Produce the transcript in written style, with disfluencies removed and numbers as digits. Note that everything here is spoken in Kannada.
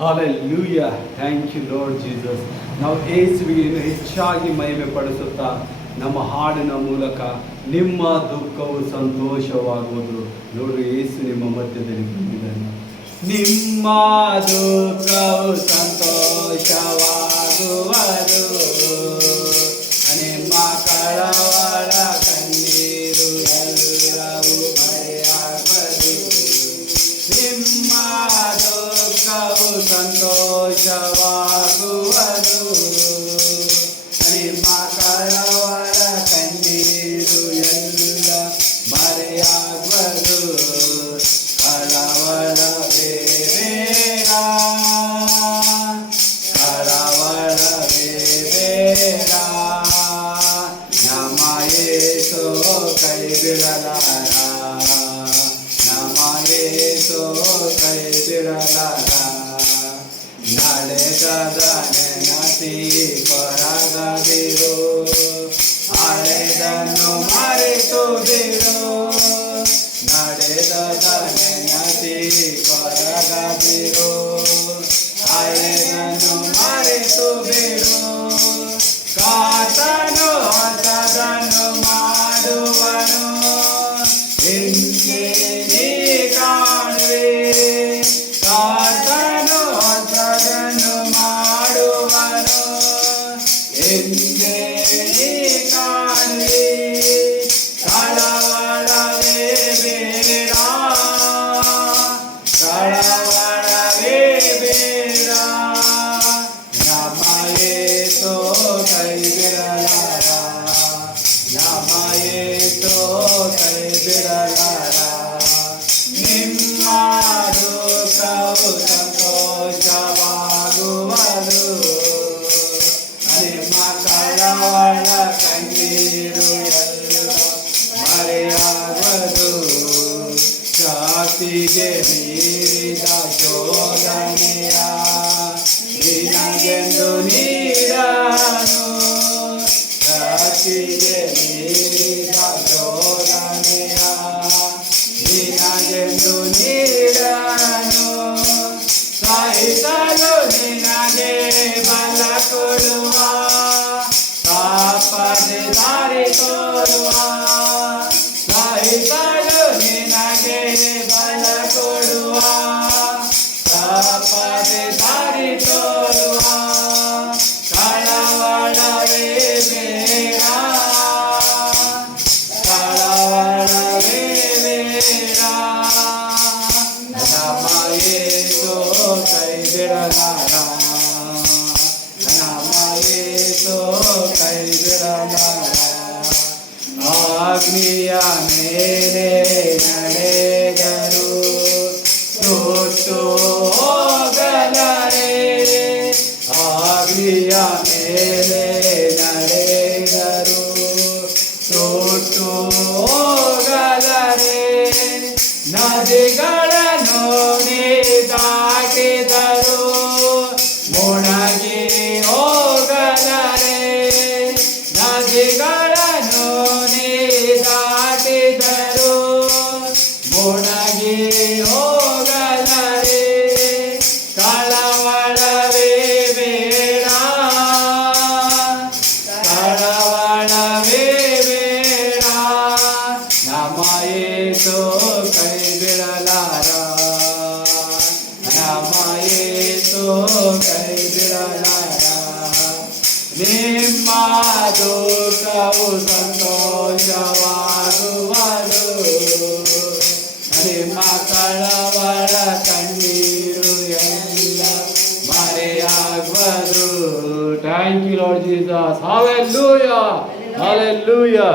Hallelujah, thank you Lord Jesus. ನಾವು ಯೇಸುವಿಗೆ ಇನ್ನು ಹೆಚ್ಚಾಗಿ ಮಹಿಮೆ ಪಡಿಸುತ್ತಾ ನಮ್ಮ ಹಾಡಿನ ಮೂಲಕ ನಿಮ್ಮ ದುಃಖವು ಸಂತೋಷವಾಗುವುದು. ನೋಡ್ರಿ, ಯೇಸು ನಿಮ್ಮ ಮಧ್ಯದಲ್ಲಿ ಬಂದಿದ್ದಾನೆ. ನಿಮ್ಮ ದುಃಖವು ಸಂತೋಷವಾಗುವುದು, ನಿಮ್ಮ ಕಳವಳ ಕಣ್ಣೀರು ಎಲ್ಲವೂ ಮರೆಯಾಗುವುದು. ನಿಮ್ಮ ದುಃಖವು ಸಂತೋಷವಾಗುವುದು, ನಿಮ್ಮ ಕಳವಳ ಕಣ್ಣೀರು ಎಲ್ಲ ಮರೆಯಾಗುವುದು. ಕಳವಳವೇ ಬೇಡ, ಕಳವಳವೇ ಬೇಡ, ನಮ್ಮ ಯೇಸು ಕೈ ಬಿಡಲಾರ, ನಮ್ಮ ಯೇಸು ಕೈ ಬಿಡಲಾರ. ನಡೆದದ ನೆನಪಿ ಕೊರಗದಿರು, ಹಳೆದನ್ನು ಮರೆತು ಬಿಡು. ನಡೆದದ ನೆನಪಿ ಕೊರಗದಿರು, ಹಳೆದನ್ನು ಮರೆತು ಬಿಡು. ಕಾತನು ಹೊಸದನ್ನು ಮಾಡುವನು, ಹಿಂದೆ ನೀ ಕಾಣುವೆ. ಕಾತನು ಹೊಸದನ್ನು ಮಾಡುವನು, ಹಿಂದೆ ನೀ ಕಾಣುವೆ. ಕಳವಳವೇ ಬೇಡ, ಕಳವಳವೇ ಬೇಡ, ನಮ್ಮ ಯೇಸು ಕೈ ಬಿಡಲಾರ, ನಮ್ಮ ಯೇಸು ಕೈ ಬಿಡಲಾರ. ನಿಮ್ಮ ದುಃಖವು ಸಂತೋಷವಾಗುವುದು, ನಿಮ್ಮ ಕಳವಳ ಕಣ್ಣೀರು ಎಲ್ಲ ಮರೆಯಾಗುವುದು. ಶಕ್ತಿಗೆ ಮೀರಿದ ಶೋಧನೆಯ ನಿನಗೆಂದು ನೀಡನು, ಶಕ್ತಿಗೆ ಮೀರಿದ ಶೋಧನೆಯ ನಿನಗೆಂದು ನೀಡನು. ಸಹಿಸಲು ನಿನಗೆ ಬಲ ಕೊಡುವ, ತಪ್ಪದೆ ದಾರಿ ತೋರುವ. ಸಹಿಸಲು ನಿನಗೆ ಬಲ ಕೊಡುವ, ತಪ್ಪದೆ ದಾರಿ ತೋರುವ. ಕಳವಳವೇ ಬೇಡ, ಕಳವಳವೇ ಬೇಡ, ನಮ್ಮ ಯೇಸು ಕೈ ಬಿಡಲಾರ, ನಮ್ಮ ಯೇಸು ಕೈ ಬಿಡಲಾರ. ಅಗ್ನಿಯ ಮೇಲೆ ನಡೆದರು ಸುಟ್ಟು ಹೋಗಲಾರೆ, ಅಗ್ನಿಯ ಮೇಲೆ ನಡೆದರು ಸುಟ್ಟು ಹೋಗಲಾರೆ. ನದಿಗಳನ್ನು ನೀ ದಾಟಿದರು ಮುಣಗಿ ಹೋಗಲಾರೆ, ನದಿಗಳನ್ನು ನೀ ದಾಟಿದರು ಮುಣಗಿ ಹೋಗಲಾರೆ. ಕಳವಳವೇ ಬೇಡ, ಕಳವಳವೇ ಬೇಡ, ನಮ್ಮ ಯೇಸು ಕೈ ಬಿಡಲಾರ, ನಮ್ಮ ಯೇಸು ಕೈ ಬಿಡಲಾರ. ನಿಮ್ಮ ದುಃಖವು ಸಂತೋಷವಾಗುವುದು, ನಿಮ್ಮ ಕಳವಳ ಕಣ್ಣೀರು ಎಲ್ಲ ಮರೆಯಾಗುವುದು. Thank you Lord Jesus. Hallelujah, hallelujah.